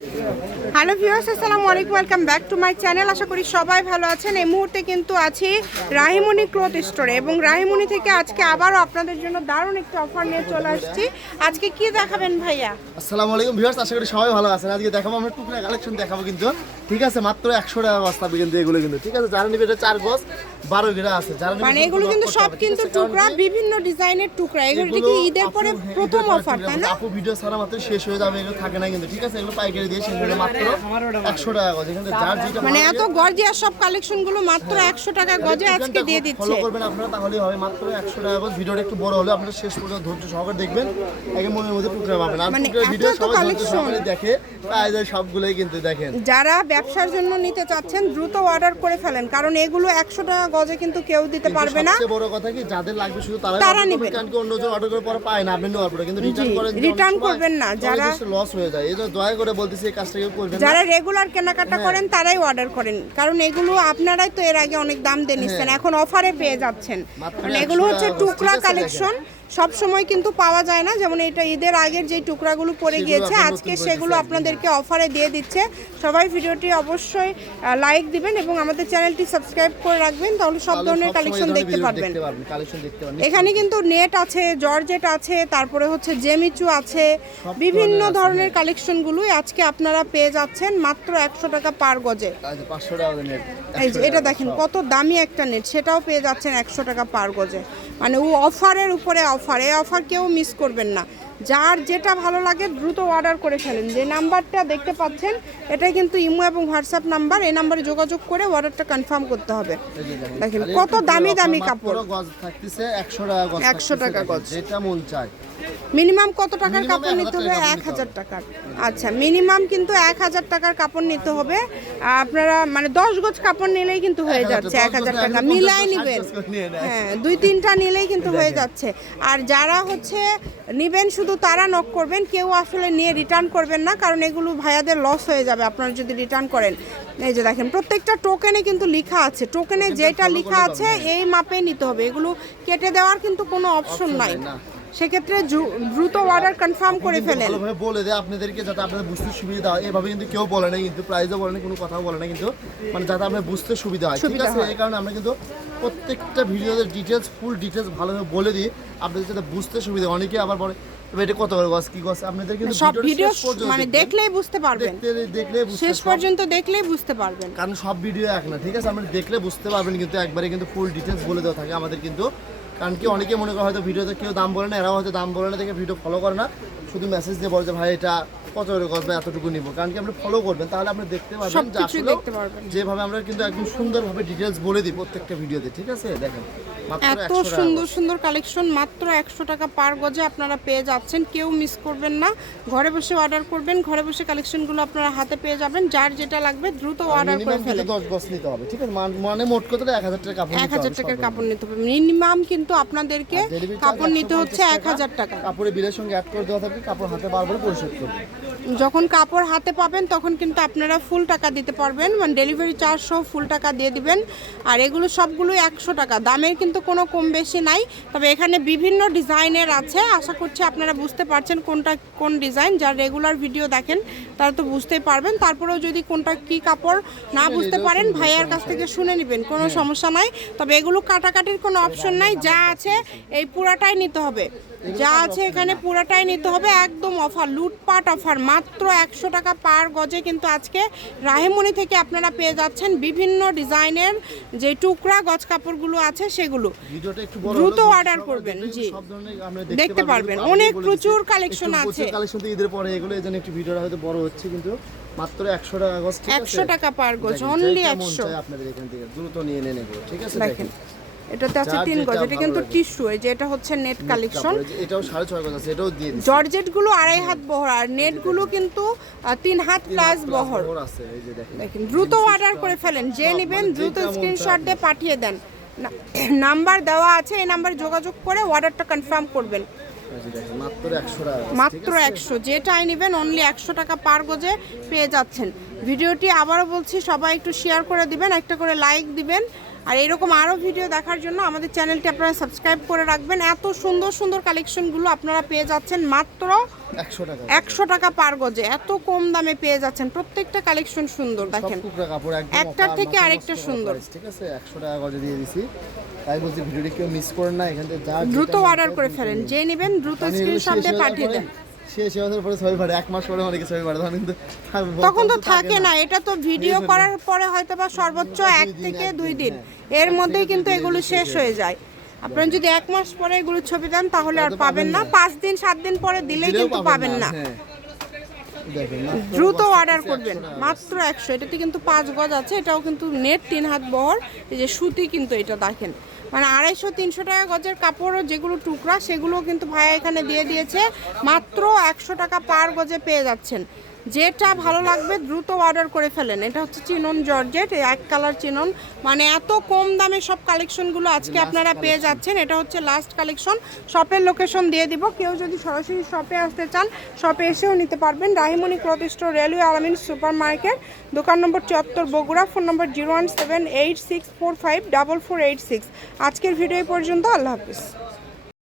Hello viewers, আসসালামু আলাইকুম, welcome back to my channel. আশা করি সবাই ভালো আছেন। এই মুহূর্তে কিন্তু আছি রাহিমণি ক্লথ স্টোরে এবং রাহিমণি থেকে আজকে আবারও আপনাদের জন্য দারুণ একটা অফার নিয়ে চলে আসছি। আজকে কি দেখাবেন ভাইয়া? আসসালামু আলাইকুম ভিউয়ার্স, আশা করি সবাই ভালো আছেন। আজকে দেখাবো আমরা টুকরা কালেকশন দেখাবো কিন্তু, ঠিক আছে, মাত্র 100 টাকা বস্তা কিন্তু এগুলো কিন্তু, ঠিক আছে। যারা নিবে এটা 4 গজ 12 গ্রা আছে, যারা নিবে মানে এগুলো কিন্তু সব কিন্তু টুকরা, বিভিন্ন ডিজাইনের টুকরা। এগুলো কি ঈদের পরে প্রথম অফার, তাই না? আপু ভিডিও ছাড়া মাত্র শেষ হয়ে যাবে, এগুলো থাকে না কিন্তু, ঠিক আছে। এগুলো পাইকারি দিয়ে শেষ হয়ে মাত্র 100 টাকা গজ। এখানে যার যেটা মানে এত গর্জিয়াস সব কালেকশন গুলো মাত্র 100 টাকা গজে আজকে দিয়ে দিচ্ছে। ফলো করবেন আপনারা, তাহলেই হবে। মাত্র 100 টাকা গজ। ভিডিওটা একটু বড় হলে আপনারা শেষ পর্যন্ত ধৈর্য সহকারে দেখবেন, আগে মনের মধ্যে টুকরা পাবেন। আর টুকরা ভিডিও সবাই ধৈর্য সহকারে দেখে তাই সবগুলোই কিন্তু দেখেন। যারা ব্যবসার জন্য নিতে চাচ্ছেন দ্রুত অর্ডার করে ফেলেন, কারণ এগুলো 100 টাকা গজে কিন্তু কেউ দিতে পারবে না। সবচেয়ে বড় কথা কি, যাদের লাগবে শুধু তারা নেবেন, কারণ কি অন্যজন অর্ডার করে পরে পায় না, আপনি নেওয়ার পরে কিন্তু রিটার্ন করেন, রিটার্ন করবেন না। যারা লস হয়ে যায়, এইজন্য দয়া করে বলতেছি এই কাজটা কেউ করবেন না। যারা রেগুলার কেনাকাটা করেন তারাই অর্ডার করেন, কারণ এগুলো আপনারাই তো এর আগে অনেক দাম দিয়ে নিচ্ছেন, এখন অফারে পেয়ে যাচ্ছেন। মানে এগুলো হচ্ছে টুকরা কালেকশন, সব সময় কিন্তু পাওয়া যায় না। যেমন এটা ঈদের আগের যে টুকরাগুলো পড়ে গিয়েছে, আজকে সেগুলো আপনাদেরকে অফারে দিয়ে দিচ্ছে। সবাই ভিডিওটি অবশ্যই লাইক দিবেন এবং আমাদের চ্যানেলটি সাবস্ক্রাইব করে রাখবেন, তাহলে সব ধরনের কালেকশন দেখতে পারবেন। এখানে কিন্তু নেট আছে, জর্জেট আছে, তারপরে হচ্ছে জেমিচু আছে, বিভিন্ন ধরনের কালেকশনগুলো আজকে আপনারা পেয়ে যাচ্ছেন মাত্র 100 টাকা পার গজে। 500 টাকা নেট। এই যে এটা দেখেন কত দামি একটা নেট, সেটাও পেয়ে যাচ্ছেন 100 টাকা পার গজে। মানে ও অফারের উপরে অফার, এই অফার কেউ মিস করবেন না। যার যেটা ভালো লাগে দ্রুত অর্ডার করে ফেলেন। যে নাম্বারটা দেখতে পাচ্ছেন এটাই কিন্তু ইমো এবং হোয়াটসঅ্যাপ নাম্বার, এই নাম্বারে যোগাযোগ করে অর্ডারটা কনফার্ম করতে হবে। দেখেন কত দামি দামি কাপড়, গজ থাকতেছে 100 টাকা গজ। 100 টাকা গজ, যেটা মন চায়। মিনিমাম কত টাকার কাপড় নিতে হবে? 1000 টাকার। আচ্ছা, মিনিমাম কিন্তু 1000 টাকার কাপড় নিতে হবে। আপনারা মানে 10 গজ কাপড় নিলেই কিন্তু হয়ে যাচ্ছে 1000 টাকা, মিলাই নেবেন। হ্যাঁ, 2-3টা নিলেই কিন্তু হয়ে যাচ্ছে। আর যারা হচ্ছে নেবেন শুধু তারা নক করবেন, কেউ আসলে নিয়ে রিটার্ন করবেন না, কারণ এগুলো ভাইয়াদের লস হয়ে যাবে আপনারা যদি রিটার্ন করেন। এই যে দেখেন প্রত্যেকটা টোকেনে কিন্তু লেখা আছে, টোকেনে যেটা লেখা আছে এই মাপে নিতে হবে, এগুলো কেটে দেওয়ার কিন্তু কোনো অপশন নাই। সেক্ষেত্রে দ্রুত অর্ডার কনফার্ম করে ফেলেন। ভালোভাবে বলে দেয় আপনাদেরকে, যাতে আপনাদের বুঝতে সুবিধা হয়। এভাবে কিন্তু কেউ বলে না, কিন্তু প্রাইসও বলে না, কোনো কথাও বলে না, কিন্তু মানে যাতে আপনার বুঝতে সুবিধা হয়, ঠিক আছে। এই কারণে আমরা কিন্তু প্রত্যেকটা ভিডিওতে ডিটেলস, ফুল ডিটেলস ভালোভাবে বলে দিই, আপনাদের যাতে বুঝতে সুবিধা। অনেকে আবার বলে এটা কত করে গজ, কি গজ, আপনাদের কিন্তু সব ভিডিও মানে দেখলেই বুঝতে পারবেন, দেখলে শেষ পর্যন্ত দেখলেই বুঝতে পারবেন, কারণ সব ভিডিও এক না, ঠিক আছে। আপনারা দেখলে বুঝতে পারবেন, কিন্তু একবারে কিন্তু ফুল ডিটেলস বলে দেওয়া থাকে আমাদের কিন্তু। কারণ কি অনেকে মনে করে হয়তো ভিডিওতে কেউ দাম বলে না, এরাও হয়তো দাম বলে না দেখে ভিডিও ফলো করে না, শুধু মেসেজ দিয়ে বলে যে ভাই এটা কত করে গজ বা এতটুকু নিব। কারণ কি আপনি ফলো করবেন, তাহলে আপনি দেখতে পারবেন যে আসলে যেভাবে আমরা কিন্তু একদম সুন্দরভাবে ডিটেলস বলে দিই প্রত্যেকটা ভিডিওতে, ঠিক আছে। দেখেন এত সুন্দর সুন্দর কালেকশন মাত্র 100 টাকা পার গজে আপনারা পেয়ে যাচ্ছেন, কেউ মিস করবেন না। ঘরে বসে অর্ডার করবেন, ঘরে বসে কালেকশনগুলো আপনারা হাতে পেয়ে যাবেন। যার যেটা লাগবে দ্রুত অর্ডার করে ফেলেন। 10 গজ নিতে হবে, ঠিক আছে। মানে মোট কত 1000 টাকা কাপড়, 1000 টাকার কাপড় নিতে হবে মিনিমাম, কিন্তু আপনাদেরকে কাপড় নিতে হচ্ছে 1000 টাকা। কাপড়ের বিলের সঙ্গে অ্যাড করে দেওয়া থাকবে, কাপড় হাতে বারবার পরিশোধ করবেন। যখন কাপড় হাতে পাবেন তখন কিন্তু আপনারা ফুল টাকা দিতে পারবেন, মানে ডেলিভারি চার্জ সহ ফুল টাকা দিয়ে দিবেন। আর এগুলো সবগুলো 100 টাকা, দামের কিন্তু কোনো কম বেশি নাই। তবে এখানে বিভিন্ন ডিজাইনের আছে, আশা করছি আপনারা বুঝতে পারছেন কোনটা কোন ডিজাইন। যারা রেগুলার ভিডিও দেখেন তারা তো বুঝতেই পারবেন। তারপরেও যদি কোনটা কি কাপড় না বুঝতে পারেন ভাইয়ার কাছ থেকে শুনে নেবেন, কোনো সমস্যা নাই। তবে এগুলো কাটাকাটির কোনো অপশন নাই, যা আছে এই পুরাটাই নিতে হবে, যা আছে এখানে পুরাটাই নিতে হবে। একদম অফার, লুটপাট অফার, মাত্র 100 টাকা পার গজে কিন্তু আজকে রাহিমণি থেকে আপনারা পেয়ে যাচ্ছেন বিভিন্ন ডিজাইনের যে টুকরা গজ কাপড়গুলো আছে সেগুলো। দ্রুত অর্ডার করবেন, জি দেখতে পারবেন অনেক প্রচুর কালেকশন আছে। কালেকশন তো ঈদের পরে এগুলো, এজন্য একটু ভিডিওটা হয়তো বড় হচ্ছে, কিন্তু মাত্র 100 টাকা গজ, ঠিক আছে। 100 টাকা পার গজ, অনলি 100। আপনাদের এখান থেকে দ্রুত নিয়ে নেন এগুলো, ঠিক আছে। দেখেন এটাতে আছে 3 গজ, এটা কিন্তু টিস্যু, এই যে এটা হচ্ছে নেট কালেকশন। এটাও 6.5 গজ আছে, এটাও দিয়ে দিন। জর্জেট গুলো 2.5 হাত বহর, আর নেট গুলো কিন্তু 3 হাত প্লাস বহর আছে। এই যে দেখেন দ্রুত অর্ডার করে ফেলেন, যে নেবেন দ্রুত স্ক্রিনশট দিয়ে পাঠিয়ে দেন। নাম্বার দেওয়া আছে, এই নাম্বারে যোগাযোগ করে অর্ডারটা কনফার্ম করবেন। মাত্র 100, যেটাই নেবেন অনলি 100 টাকা পার গজে পেয়ে যাচ্ছেন। ভিডিওটি আবারও বলছি, সবাই একটু শেয়ার করে দিবেন, একটা করে লাইক দিবেন। আর এরকম আরও ভিডিও দেখার জন্য আমাদের চ্যানেলটি আপনারা সাবস্ক্রাইব করে রাখবেন। এত সুন্দর সুন্দর কালেকশনগুলো আপনারা পেয়ে যাচ্ছেন মাত্র 100 টাকা পার গজে। এত কম দামে পেয়ে যাচ্ছেন, প্রত্যেকটা কালেকশন সুন্দর দেখেন, একটার থেকে আরেকটা সুন্দর। ঠিক আছে, 100 টাকা গজে দিয়ে দিছি, তাই বলছি ভিডিওটি কেউ মিস করেন না। এখান থেকে দ্রুত অর্ডার করে ফেলেন, যে নেবেন দ্রুত স্ক্রিনশট দিয়ে পাঠিয়ে দেন। শেষ হওয়ার পরে ছবি পাঠায়, 1 মাস পরে অনেকে ছবি পাঠায়, তখন তো থাকে না। এটা তো ভিডিও করার পরে হয়তো বা সর্বোচ্চ 1 থেকে 2 দিন এর মধ্যেই কিন্তু এগুলো শেষ হয়ে যায়। আপনারা যদি 1 মাস পরে এগুলো ছবি দেন তাহলে আর পাবেন না, 5 দিন 7 দিন পরে দিলেই কিন্তু পাবেন না। দ্রুত অর্ডার করবেন, মাত্র 100। এটাতে কিন্তু 5 গজ আছে, এটাও কিন্তু নেট 3 হাত বহর। এই যে সুতি কিন্তু এটা দেখেন, মানে 250-300 টাকা গজের কাপড়ও যেগুলো টুকরা সেগুলো কিন্তু ভাইয়া এখানে দিয়ে দিয়েছে। মাত্র 100 টাকা পার গজে পেয়ে যাচ্ছেন। যেটা ভালো লাগবে দ্রুত অর্ডার করে ফেলেন। এটা হচ্ছে চিনন জর্জেট, এক কালার চিনন, মানে এত কম দামে সব কালেকশনগুলো আজকে আপনারা পেয়ে যাচ্ছেন। এটা হচ্ছে লাস্ট কালেকশন। শপের লোকেশন দিয়ে দিব, কেউ যদি সরাসরি শপে আসতে চান শপে এসেও নিতে পারবেন। রাহিমণি ক্লথ স্টোর, রেলওয়ে আলামিন সুপার মার্কেট, দোকান নম্বর 74, বগুড়া। ফোন নম্বর 01786454486। আজকের ভিডিও পর্যন্ত, আল্লাহ হাফিজ।